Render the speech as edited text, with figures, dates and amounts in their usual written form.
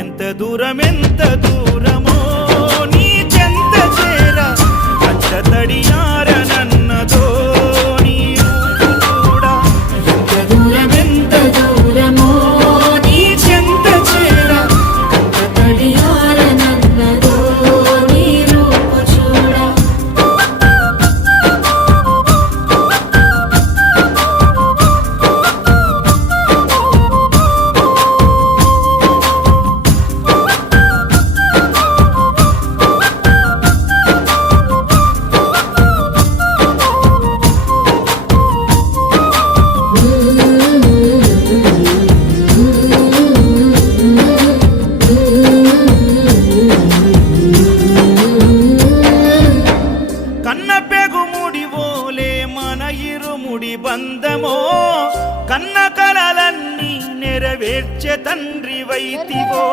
ఎంత దూరమో నీ చెంత చేర కచ్చ తడియారనన్నదో నీ కూడా ఎంత దూరమో నీ చెంత చేర కచ్చ తడియారనన్నదో నీ రూపు చూడ ముడి బంధమో కన్న కలలన్నీ నెరవేర్చె తండ్రి వైతివో।